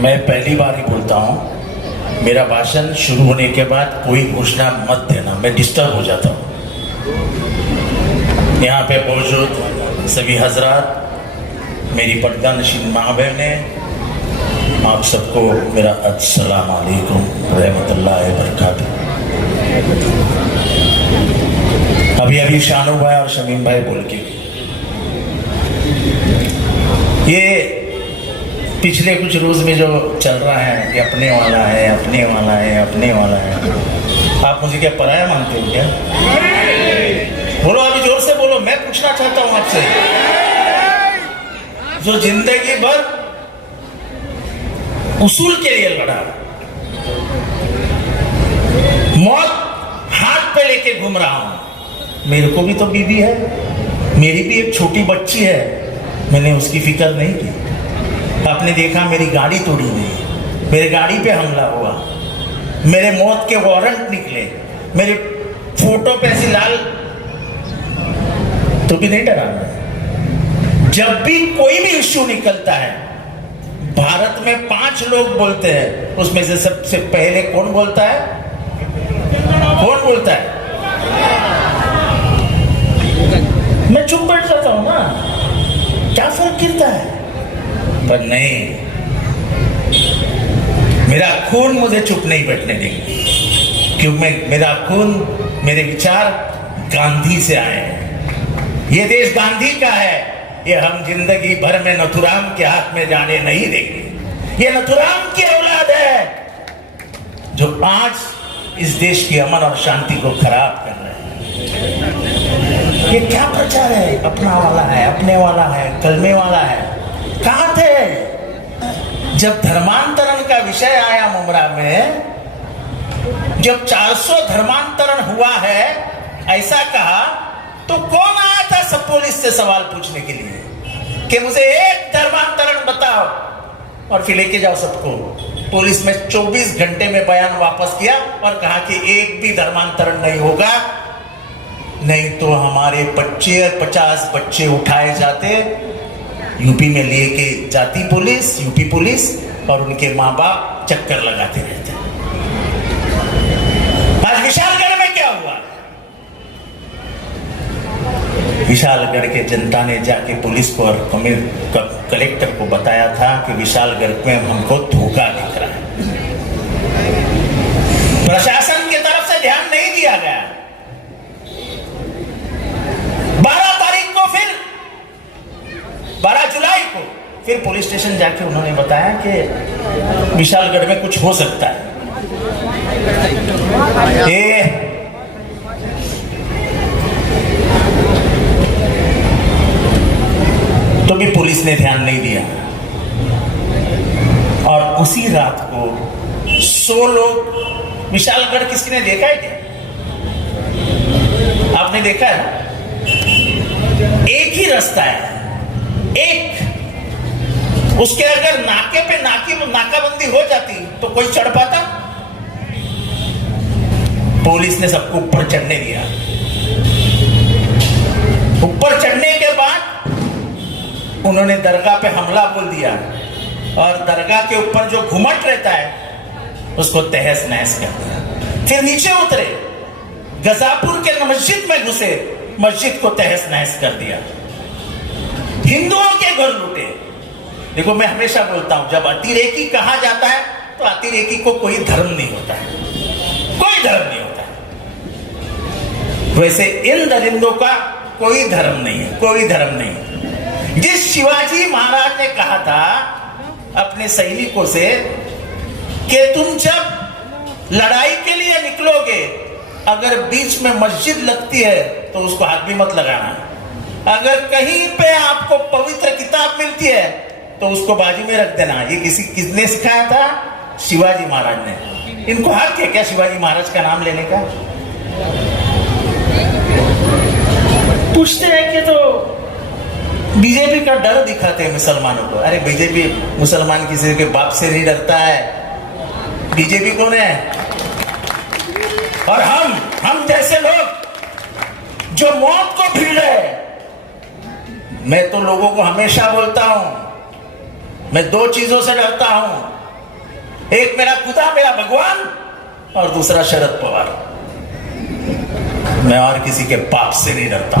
मैं पहली बार ही बोलता हूँ, मेरा भाषण शुरू होने के बाद कोई घोषणा मत देना, मैं डिस्टर्ब हो जाता हूँ। यहाँ पे मौजूद सभी हजरात, मेरी पर्दा नशीन माँ बहनें, आप सबको मेरा अस्सलाम वालेकुम रहमतुल्लाहि व बरकातुहू। अभी शानू भाई और शमीम भाई बोल के ये पिछले कुछ रोज में जो चल रहा है, ये अपने वाला है, अपने वाला है, अपने वाला है। आप मुझे क्या पराया मानते हो क्या? बोलो, अभी जोर से बोलो। मैं पूछना चाहता हूं आपसे, जो जिंदगी भर उसूल के लिए लड़ा, मौत हाथ पे लेके घूम रहा हूं। मेरे को भी तो बीवी है, मेरी भी एक छोटी बच्ची है, मैंने उसकी फिक्र नहीं की। आपने देखा मेरी गाड़ी तोड़ी गई, मेरी गाड़ी पे हमला हुआ, मेरे मौत के वारंट निकले, मेरे फोटो पे ऐसी लाल, तो भी नहीं डरा मैं। जब भी कोई भी इश्यू निकलता है, भारत में 5 लोग बोलते हैं, उसमें से सबसे पहले कौन बोलता है? कौन बोलता है? मैं चुप बैठ जाता हूं ना, क्या फर्क गिरता है? पर नहीं, मेरा खून मुझे चुप नहीं बैठने देगा, क्योंकि मेरा खून, मेरे विचार गांधी से आए हैं। ये देश गांधी का है, ये हम जिंदगी भर में नथुराम के हाथ में जाने नहीं देंगे। ये नथुराम की औलाद है जो आज इस देश की अमन और शांति को खराब कर रहे हैं। ये क्या प्रचार है? अपना वाला है, अपने वाला है, कलमे वाला है। कहां थे जब धर्मांतरण का विषय आया मुमरा में? जब 400 धर्मांतरण हुआ है ऐसा कहा, तो कौन आया था सब पुलिस से सवाल पूछने के लिए कि मुझे एक धर्मांतरण बताओ और फिर लेके जाओ सबको? पुलिस में 24 घंटे में बयान वापस किया और कहा कि एक भी धर्मांतरण नहीं होगा, नहीं तो हमारे 50 बच्चे उठाए जाते, यूपी में लेके जाती पुलिस, यूपी पुलिस, और उनके माँ बाप चक्कर लगाते रहते। आज विशालगढ़ में क्या हुआ? विशालगढ़ के जनता ने जाके पुलिस को और कलेक्टर को बताया था कि विशालगढ़ में हमको धोखा दिख रहा है। प्रशासन की तरफ से ध्यान नहीं दिया गया। 12 तारीख को, फिर 12 जुलाई को फिर पुलिस स्टेशन जाके उन्होंने बताया कि विशालगढ़ में कुछ हो सकता है। तो भी पुलिस ने ध्यान नहीं दिया, और उसी रात को 100 लोग, विशालगढ़ किसी ने देखा है क्या? आपने देखा है? एक ही रास्ता है, एक, उसके अगर नाके पे नाकाबंदी हो जाती तो कोई चढ़ पाता? पुलिस ने सबको ऊपर चढ़ने दिया। ऊपर चढ़ने के बाद उन्होंने दरगाह पे हमला बोल दिया, और दरगाह के ऊपर जो घुमट रहता है उसको तहस नहस कर दिया। फिर नीचे उतरे, गजापुर के मस्जिद में घुसे, मस्जिद को तहस नहस कर दिया, हिंदुओं के घर लूटे। देखो, मैं हमेशा बोलता हूं, जब अतिरेकी कहा जाता है तो अतिरेकी को कोई धर्म नहीं होता है, कोई धर्म नहीं होता है। वैसे इन दरिंदों का कोई धर्म नहीं है, कोई धर्म नहीं। जिस शिवाजी महाराज ने कहा था अपने सैनिकों से कि तुम जब लड़ाई के लिए निकलोगे, अगर बीच में मस्जिद लगती है तो उसको हाथ भी मत लगाना, अगर कहीं पे आपको पवित्र किताब मिलती है तो उसको बाजू में रख देना। ये किसने सिखाया था? शिवाजी महाराज ने। इनको हक है क्या शिवाजी महाराज का नाम लेने का? पूछते हैं कि तो बीजेपी का डर दिखाते हैं मुसलमानों को। अरे बीजेपी मुसलमान किसी के बाप से नहीं डरता है। बीजेपी कौन है? और हम जैसे लोग जो मौत को भिड़ रहे हैं। मैं तो लोगों को हमेशा बोलता हूं, मैं 2 चीजों से डरता हूं, एक मेरा खुदा, मेरा भगवान, और दूसरा शरद पवार। मैं और किसी के पाप से नहीं डरता।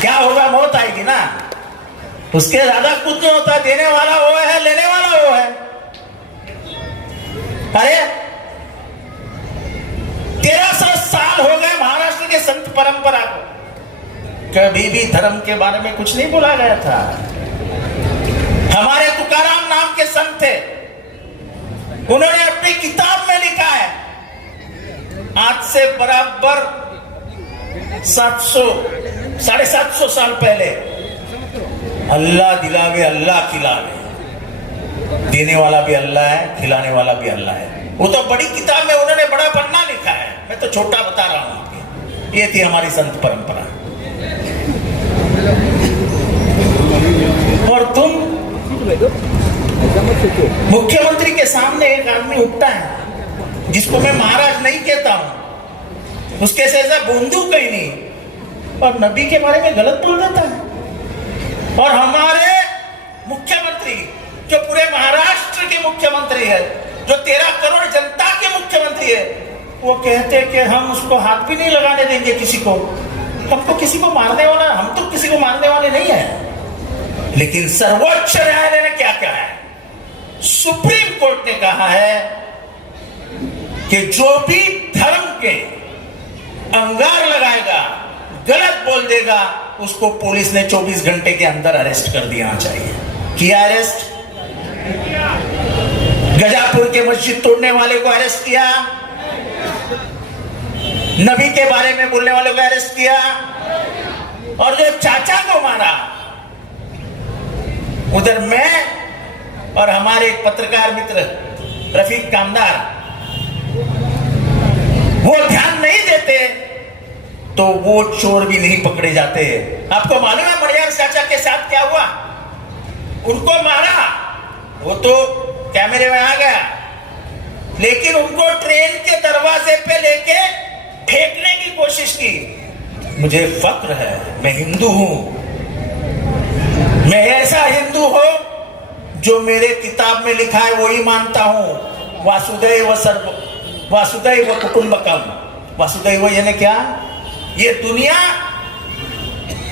क्या होगा, मौत आएगी ना, उसके ज्यादा कुछ नहीं होता। देने वाला वो है, लेने वाला वो है। अरे 1300 साल हो गए महाराष्ट्र के संत परंपरा को, कभी भी धर्म के बारे में कुछ नहीं बोला गया था। हमारे तुकाराम नाम के संत थे, उन्होंने अपनी किताब में लिखा है, आज से बराबर 700-750 साल पहले, अल्लाह दिलावे अल्लाह खिलावे। देने वाला भी अल्लाह है, खिलाने वाला भी अल्लाह है। वो तो बड़ी किताब में उन्होंने बड़ा पन्ना लिखा है, मैं तो छोटा बता रहा हूं। ये थी हमारी संत परंपरा। और तुम मुख्यमंत्री के सामने एक आदमी उठता है जिसको मैं महाराज नहीं कहता हूं, उसके से ऐसा बूंदू कहीं नहीं, और नबी के बारे में गलत बोल देता है। और हमारे मुख्यमंत्री जो पूरे महाराष्ट्र के मुख्यमंत्री है, जो 13 करोड़ जनता के मुख्यमंत्री है, वो कहते हैं कि हम उसको हाथ भी नहीं लगाने देंगे किसी को। हमको किसी को मारने वाला, हम तो किसी को मारने वाले नहीं है। लेकिन सर्वोच्च न्यायालय ने क्या कहा है? सुप्रीम कोर्ट ने कहा है कि जो भी धर्म के अंगार लगाएगा, गलत बोल देगा, उसको पुलिस ने 24 घंटे के अंदर अरेस्ट कर देना चाहिए। किया अरेस्ट? गजापुर के मस्जिद तोड़ने वाले को अरेस्ट किया, नबी के बारे में बोलने वाले को अरेस्ट किया, और जो चाचा को मारा, उधर मैं और हमारे एक पत्रकार मित्र रफीक कामदार, वो ध्यान नहीं देते तो वो चोर भी नहीं पकड़े जाते। आपको मालूम है मणियार चाचा के साथ क्या हुआ? उनको मारा, वो तो कैमरे में आ गया, लेकिन उनको ट्रेन के दरवाजे पे लेके फेंकने की कोशिश की। मुझे फक्र है, मैं हिंदू हूं, मैं ऐसा हिंदू हूं जो मेरे किताब में लिखा है वही मानता हूं। वासुदैव कुटुंबकम। वासुदैव यानी क्या? ये दुनिया,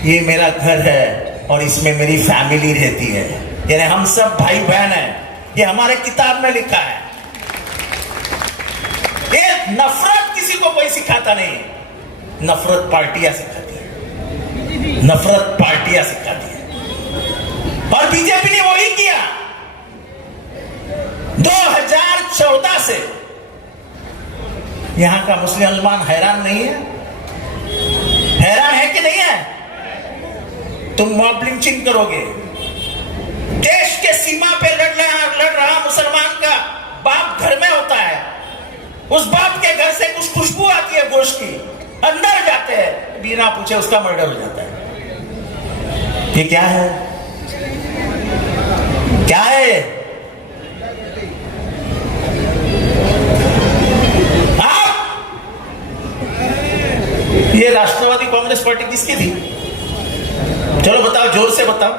ये मेरा घर है और इसमें मेरी फैमिली रहती है, यानी हम सब भाई बहन हैं। ये हमारे किताब में लिखा है। ये नफरत किसी को कोई सिखाता नहीं, नफरत पार्टियां सिखाती है, नफरत पार्टियां सिखाती है। और बीजेपी ने वही किया। 2014 से यहां का मुसलमान हैरान नहीं है? हैरान है कि नहीं है? तुम मॉब लिंचिंग करोगे, देश के सीमा पे लड़ रहा मुसलमान का बाप घर में होता है, उस बाप के घर से कुछ खुशबू आती है गोश्त की, अंदर जाते हैं, बिना पूछे उसका मर्डर हो जाता है। ये क्या है? क्या है? ये राष्ट्रवादी कांग्रेस पार्टी किसकी थी? चलो बताओ, जोर से बताओ।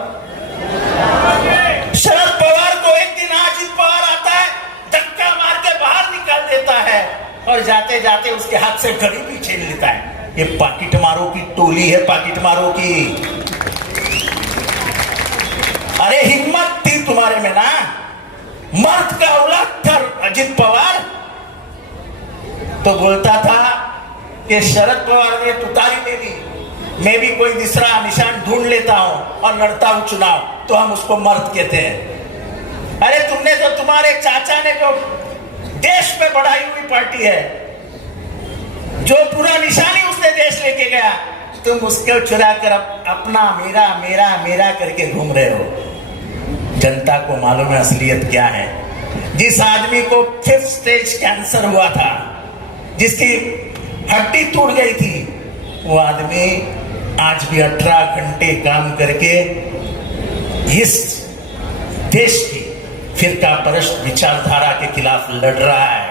शरद पवार को एक दिन अजित पवार आता है, धक्का मार के बाहर निकाल देता है, और जाते जाते उसके हाथ से घड़ी भी छीन लेता है। ये पाकिट मारो की टोली है, पाकिट मारो की। अरे हिम्मत थी तुम्हारे में ना, मर्द का औलाद था अजित पवार, तो बोलता था कि शरद पवार ने तुतारी दे दी, मैं भी कोई दूसरा निशान ढूंढ लेता हूं और लड़ता हूं चुनाव, तो हम उसको मर्द कहते हैं। अरे तुमने तो, तुम्हारे चाचा ने जो देश पे बढ़ाई हुई पार्टी है, जो पूरा निशानी उसने देश लेके गया, तुम उसको चुरा कर अपना मेरा मेरा मेरा करके घूम रहे हो। जनता को मालूम है असलियत क्या है। जिस आदमी को 5th स्टेज कैंसर हुआ था, जिसकी हड्डी टूट गई थी, वो आदमी आज भी 18 घंटे काम करके इस देश की फिरका परस्त विचारधारा के खिलाफ लड़ रहा है,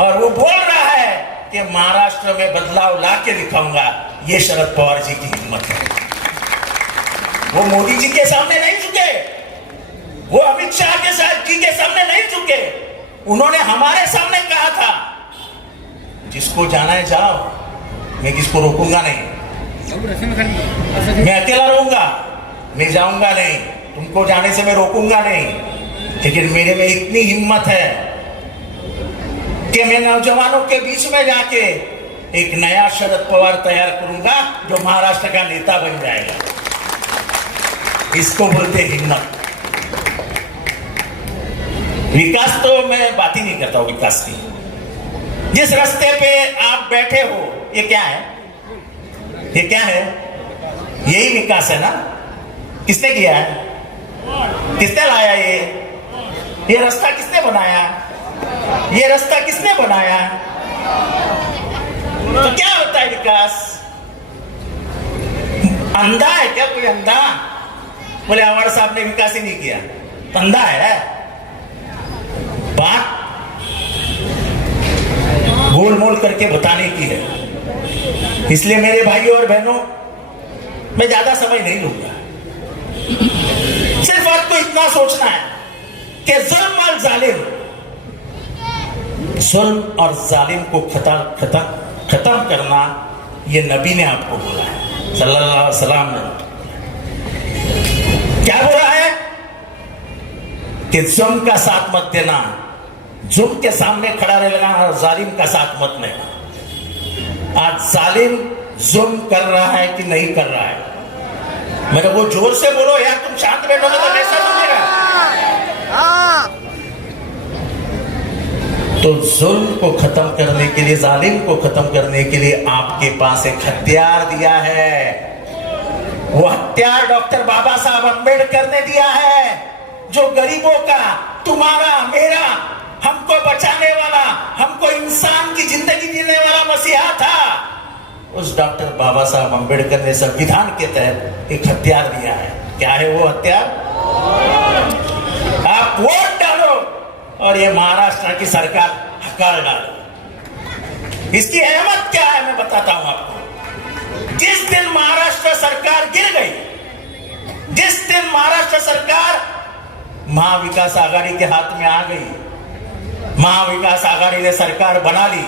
और वो बोल रहा है कि महाराष्ट्र में बदलाव ला के दिखाऊंगा। ये शरद पवार जी की हिम्मत है। वो मोदी जी के सामने नहीं झुके, वो अमित शाह के साथ जी के सामने नहीं झुके, उन्होंने हमारे सामने कहा था जिसको जाना है जाओ, मैं किसको रोकूंगा नहीं, मैं अकेला रहूंगा, मैं जाऊंगा नहीं, तुमको जाने से मैं रोकूंगा नहीं। लेकिन मेरे में इतनी हिम्मत है कि मैं नौजवानों के बीच में जाके एक नया शरद पवार तैयार करूंगा जो महाराष्ट्र का नेता बन जाएगा। इसको बोलते हिम्मत। विकास तो मैं बात ही नहीं करता हूं विकास की। जिस रास्ते पे आप बैठे हो ये क्या है? ये क्या है? यही विकास है ना? किसने किया है? किसने लाया ये रास्ता किसने बनाया? ये रास्ता किसने बनाया? तो क्या होता है विकास? अंधा है क्या कोई? अंधा बोले आवाड़ साहब ने विकास ही नहीं किया, अंधा है? बात गोल मोल करके बताने की है। इसलिए मेरे भाइयों और बहनों, मैं ज्यादा समय नहीं लूंगा। सिर्फ आपको इतना सोचना है कि जुल्म और जालिम को खत्म करना ये नबी ने आपको बोला है, सल्लल्लाहु अलैहि वसल्लम ने। क्या बोला है कि जुल्म का साथ मत देना, जुल्म के सामने खड़ा रहना और जालिम का साथ मत देना। आज जालिम जुल्म कर रहा है कि नहीं कर रहा है? मेरे को जोर से बोलो यार, तुम शांत बैठोगे तो कैसा सुनेगा? तो जुल्म को खत्म करने के लिए, जालिम को खत्म करने के लिए आपके पास एक हथियार दिया है। वो हथियार डॉक्टर बाबा साहब अम्बेडकर ने दिया है, जो गरीबों का, तुम्हारा, मेरा, हमको बचाने वाला, हमको इंसान की जिंदगी जीने वाला मसीहा था। उस डॉक्टर बाबा साहब अम्बेडकर ने संविधान के तहत एक हथियार दिया है। क्या है वो हथियार? आप वोट डालो और ये महाराष्ट्र की सरकार हकार डालो। इसकी अहमियत क्या है मैं बताता हूं आपको। जिस दिन महाराष्ट्र सरकार गिर गई, जिस दिन महाराष्ट्र सरकार महाविकास आघाड़ी के हाथ में आ गई, महाविकास आघाड़ी ने सरकार बना ली,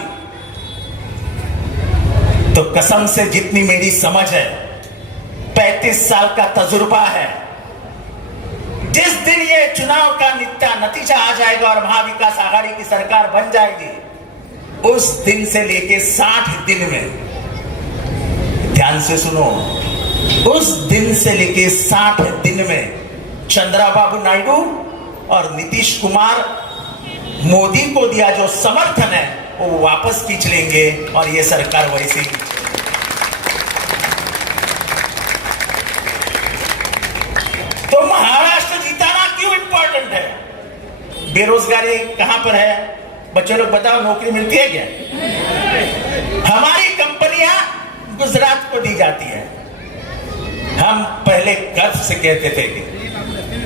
तो कसम से जितनी मेरी समझ है, 35 साल का तजुर्बा है, जिस दिन ये चुनाव का नतीजा आ जाएगा और महाविकास आघाड़ी की सरकार बन जाएगी, उस दिन से लेके 60 दिन में, ध्यान से सुनो, उस दिन से लेके 60 दिन में चंद्रबाबू नायडू और नीतीश कुमार मोदी को दिया जो समर्थन है वो वापस खींच लेंगे और ये सरकार वैसे ही। तो महाराष्ट्र जिताना क्यों इंपॉर्टेंट है? बेरोजगारी कहां पर है? बच्चों लोग बताओ, नौकरी मिलती है क्या? हमारी कंपनियां गुजरात को दी जाती है। हम पहले गर्व से कहते थे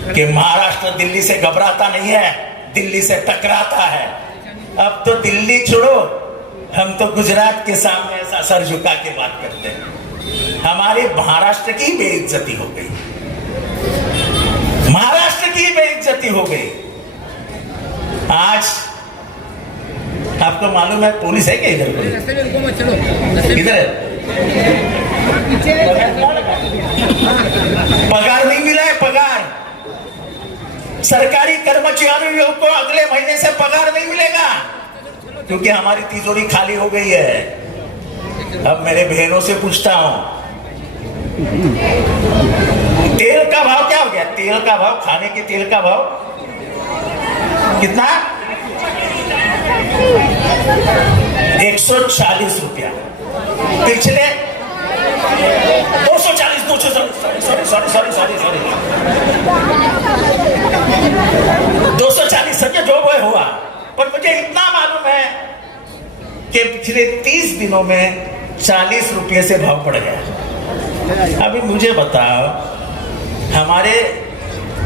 कि महाराष्ट्र दिल्ली से घबराता नहीं है, दिल्ली से टकराता है। अब तो दिल्ली छोड़ो, हम तो गुजरात के सामने ऐसा सर झुका के बात करते हैं। हमारे महाराष्ट्र की बेइज्जती हो गई, महाराष्ट्र की बेइज्जती हो गई। आज आपको मालूम है पुलिस है क्या इधर? इधर है, पगार नहीं मिला है। पगार सरकारी कर्मचारियों को अगले महीने से पगार नहीं मिलेगा, क्योंकि हमारी तिजोरी खाली हो गई है। अब मेरे बहनों से पूछता हूं, तेल का भाव क्या हो गया? तेल का भाव, खाने के तेल का भाव कितना? 140 रुपया। पिछले 240 सके जो वो हुआ। पर मुझे इतना मालूम है कि पिछले 30 दिनों में 40 रुपये से भाव बढ़ गया। अभी मुझे बताओ, हमारे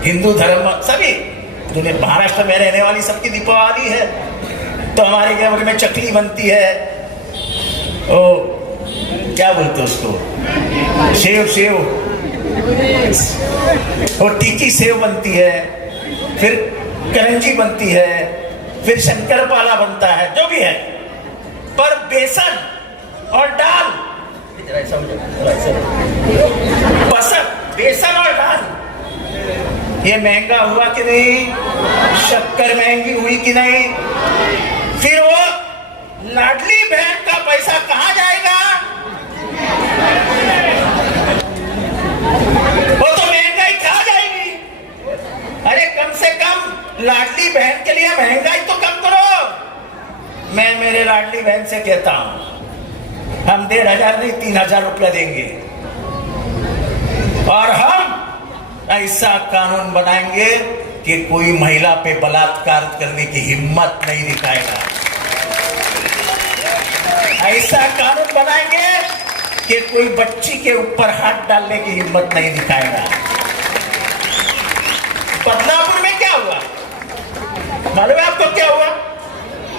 हिंदू धर्म सभी दुनिया, महाराष्ट्र में रहने वाली सबकी दीपावली है, तो हमारे घर में चकली बनती है, ओ क्या बोलते उसको, सेव और टीकी सेव बनती है, फिर करंजी बनती है, फिर शंकरपाला बनता है, जो भी है, पर बेसन और दाल, बेसन और दाल ये महंगा हुआ कि नहीं? शक्कर महंगी हुई कि नहीं? फिर वो लाडली बहन का पैसा कहां जाएगा? वो तो महंगाई कहां जाएगी? अरे कम से कम लाडली बहन के लिए महंगाई तो कम करो। मैं मेरे लाडली बहन से कहता हूं, हम 1,500 नहीं 3,000 रुपया देंगे और हम ऐसा कानून बनाएंगे कि कोई महिला पे बलात्कार करने की हिम्मत नहीं दिखाएगा। ऐसा कानून बनाएंगे कि कोई बच्ची के ऊपर हाथ डालने की हिम्मत नहीं दिखाएगा। बदलापुर में क्या हुआ मालूम है आपको? क्या हुआ?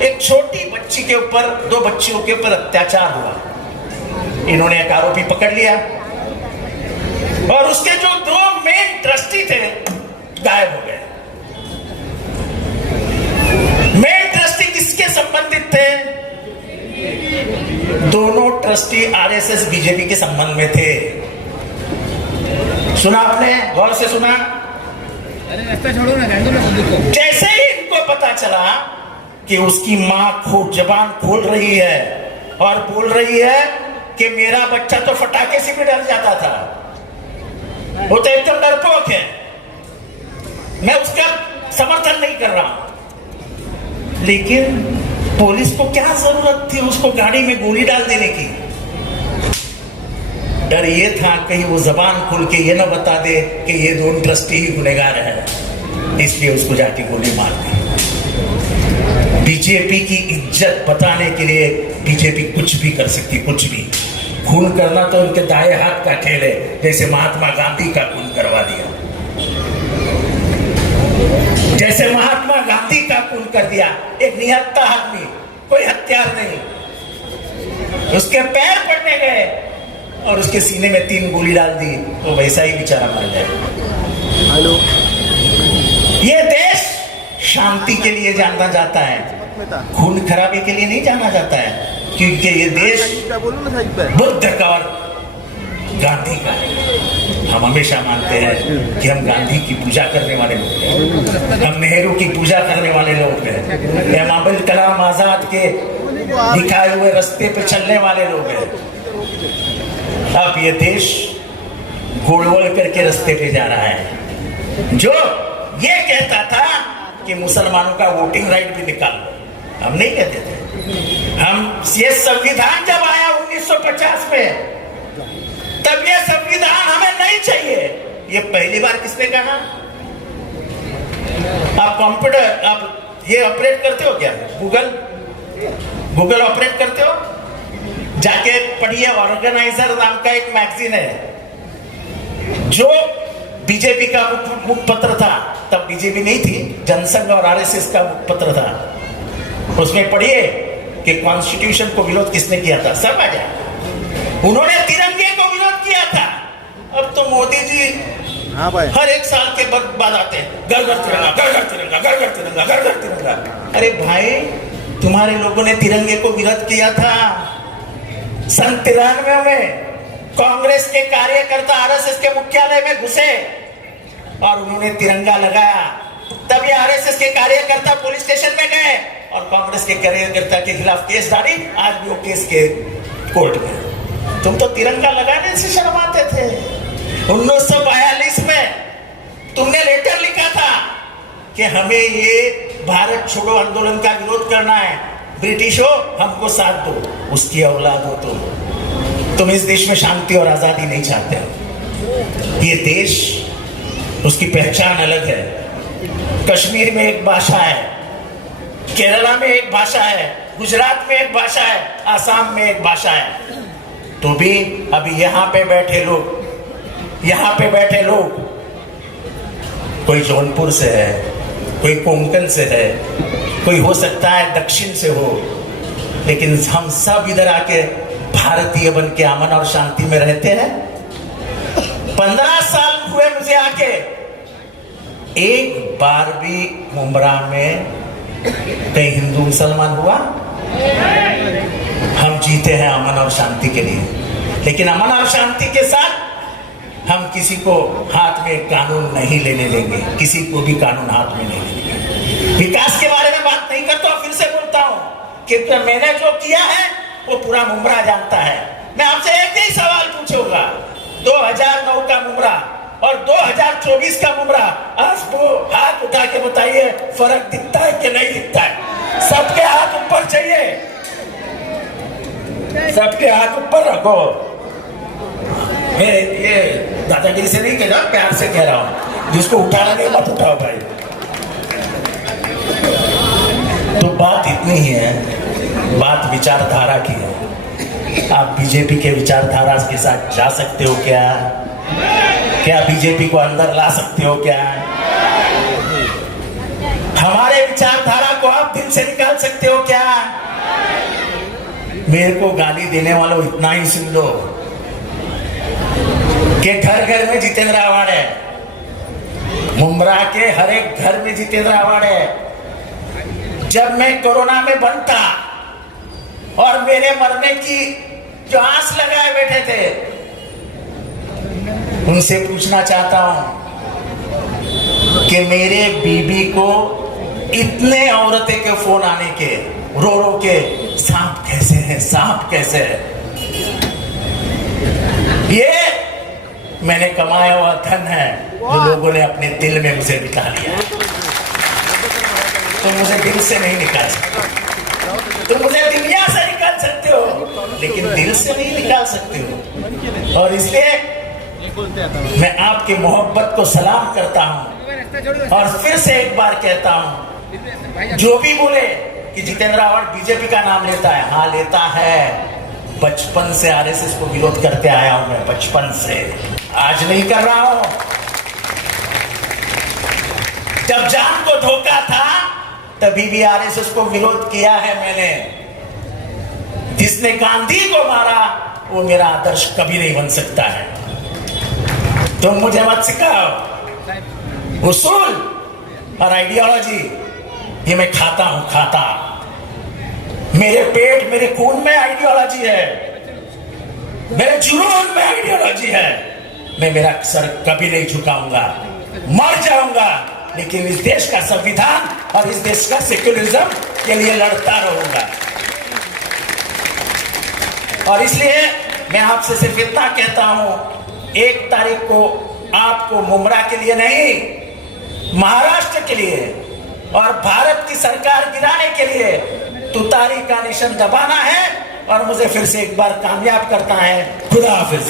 एक छोटी बच्ची के ऊपर, 2 बच्चियों के ऊपर अत्याचार हुआ। इन्होंने एक आरोपी पकड़ लिया और उसके जो 2 मेन ट्रस्टी थे गायब हो गए। मेन ट्रस्टी किसके संबंधित थे? दोनों ट्रस्टी आरएसएस बीजेपी के संबंध में थे। सुना आपने? गौर से सुना? रास्ता छोड़ो ना। जैसे ही इनको पता चला कि उसकी मां जबान खोल रही है और बोल रही है कि मेरा बच्चा तो फटाके से भी डर जाता था, वो तो एकदम डरपोक है, मैं उसका समर्थन नहीं कर रहा, लेकिन पुलिस को क्या जरूरत थी उसको गाड़ी में गोली डाल देने की? डर ये था कहीं वो जबान खोल के ये ना बता दे कि ये 2 ट्रस्टी ही गुनहगार है, इसलिए उसको जाके गोली मार दी। बीजेपी की इज्जत बताने के लिए बीजेपी कुछ भी कर सकती, कुछ भी। खून करना तो उनके दाएं हाथ का खेल है, जैसे महात्मा गांधी का खून करवा दिया, जैसे महात्मा गांधी का खून कर दिया। एक निहत्था आदमी, कोई हथियार नहीं, उसके पैर पड़ने गए और उसके सीने में 3 गोली डाल दी, तो वैसा ही बेचारा मर जाए। हेलो, ये देश शांति के लिए जाना जाता है, खून खराबे के लिए नहीं जाना जाता है, क्योंकि ये देश बुद्ध का और गांधी का है। हम हमेशा मानते हैं कि हम गांधी की पूजा करने वाले लोग हैं, हम नेहरू की पूजा करने वाले लोग हैं, हम अब्दुल कलाम आजाद के दिखाए हुए रास्ते पे चलने वाले लोग हैं। अब ये देश गोलवल करके रास्ते पे जा रहा है, जो ये कहता था कि मुसलमानों का वोटिंग राइट भी निकाल लो। हम नहीं कहते थे। हम ये संविधान जब आया 1950 में, तब ये संविधान हमें नहीं चाहिए। ये पहली बार किसने कहा? आप कंप्यूटर, आप ये ऑपरेट करते हो क्या? गूगल ऑपरेट करते हो? जाके पढ़िए, ऑर्गेनाइजर नाम का एक मैगजीन है, जो बीजेपी का मुखपत्र था। तब बीजेपी नहीं थी, जनसंघ और आरएसएस का मुखपत्र था। उसमें पढ़िए कि कॉन्स्टिट्यूशन को विरोध किसने किया था, सब आ जाए। उन्होंने तिरंगे को विरोध किया था। अब तो मोदी जी हाँ भाई, हर एक साल के बाद आते हैं, घर घर तिरंगा, घर घर तिरंगा, घर घर तिरंगा, घर घर तिरंगा। अरे भाई, तुम्हारे लोगों ने तिरंगे को विरोध किया था सन 93 में। कांग्रेस के कार्यकर्ता आरएसएस के मुख्यालय में घुसे और उन्होंने तिरंगा लगाया। तब ये आरएसएस के कार्यकर्ता पुलिस स्टेशन में गए और कांग्रेस के कार्यकर्ता के खिलाफ केस डाली। आज भी वो केस के कोर्ट में। तुम तो तिरंगा लगाने से शर्माते थे। 1942 में तुमने लेटर लिखा था कि हमें ये भारत छोड़ो आंदोलन का विरोध करना है, ब्रिटिशों हमको साथ दो। उसकी औलाद हो तुम इस देश में शांति और आजादी नहीं चाहते हो। ये देश, उसकी पहचान अलग है। कश्मीर में एक भाषा है, केरला में एक भाषा है, गुजरात में एक भाषा है, आसाम में एक भाषा है। तो भी अभी यहाँ पे बैठे लोग कोई जौनपुर से है, कोई कोंकण से है, कोई हो सकता है दक्षिण से हो, लेकिन हम सब इधर आके भारतीय बन के अमन और शांति में रहते हैं। 15 साल हुए मुझे आके, एक बार भी मुमरा में कहीं हिंदू मुसलमान हुआ? हम जीते हैं अमन और शांति के लिए, लेकिन अमन और शांति के साथ हम किसी को हाथ में कानून नहीं लेने देंगे, किसी को भी कानून हाथ में नहीं लेंगे। विकास के बारे में बात नहीं करता हूं, फिर से बोलता हूं कि मैंने जो किया है वो पूरा मुमरा जानता है। मैं आपसे एक ही सवाल पूछूंगा, 2009 का मुमरा और 2024 का मुमरा, आज वो हाथ उठा के बताइए फर्क दिखता है कि नहीं दिखता है? सबके हाथ ऊपर चाहिए, सबके हाथ ऊपर रखो। मैं ये दादागिरी से नहीं कह रहा, प्यार से कह रहा हूं, जिसको उठाना नहीं मत उठाओ भाई। तो बात इतनी ही है, बात विचारधारा की है। आप बीजेपी के विचारधारा के साथ जा सकते हो क्या? क्या बीजेपी को अंदर ला सकते हो क्या? हमारे विचारधारा को आप दिल से निकाल सकते हो क्या? मेरे को गाली देने वालों इतना ही सुन लो कि घर घर में जितेंद्र आवाड़ है, मुमरा के हर एक घर में जितेंद्र आवाड़ है। जब मैं कोरोना में बंद था और मेरे मरने की जो आस लगाए बैठे थे, उनसे पूछना चाहता हूं कि मेरे बीबी को इतने औरतें के फोन आने के, रो रो के, सांप कैसे है, सांप कैसे है। ये मैंने कमाया हुआ धन है जो लोगों ने अपने दिल में मुझे बिता लिया। तो मुझे दिल से नहीं निकाल सकते, तो मुझे दुनिया से निकाल सकते हो, लेकिन दिल से नहीं निकाल सकते हो। और इसलिए मैं आपकी मोहब्बत को सलाम करता हूं और फिर से एक बार कहता हूं, जो भी बोले कि जितेंद्र आवाड़ बीजेपी का नाम लेता है, हाँ लेता है। बचपन से आरएसएस को विरोध करते आया हूं मैं, बचपन से, आज नहीं कर रहा हूं। जब जान को धोखा था तभी भी आरएसएस को विरोध किया है मैंने। जिसने गांधी को मारा वो मेरा आदर्श कभी नहीं बन सकता है। तुम मुझे मत सिखाओ उसूल और आइडियोलॉजी, ये मैं खाता हूं, खाता। मेरे पेट, मेरे खून में आइडियोलॉजी है, मेरे जुनून में आइडियोलॉजी है। मैं मेरा सर कभी नहीं झुकाऊंगा, मर जाऊंगा, लेकिन इस देश का संविधान और इस देश का सेक्युलरिज्म के लिए लड़ता रहूंगा। और इसलिए मैं आपसे सिर्फ इतना कहता हूं, 1 तारीख को आपको मुमरा के लिए नहीं, महाराष्ट्र के लिए और भारत की सरकार गिराने के लिए तुतारी का निशान दबाना है और मुझे फिर से एक बार कामयाब करना है। खुदा हाफिज।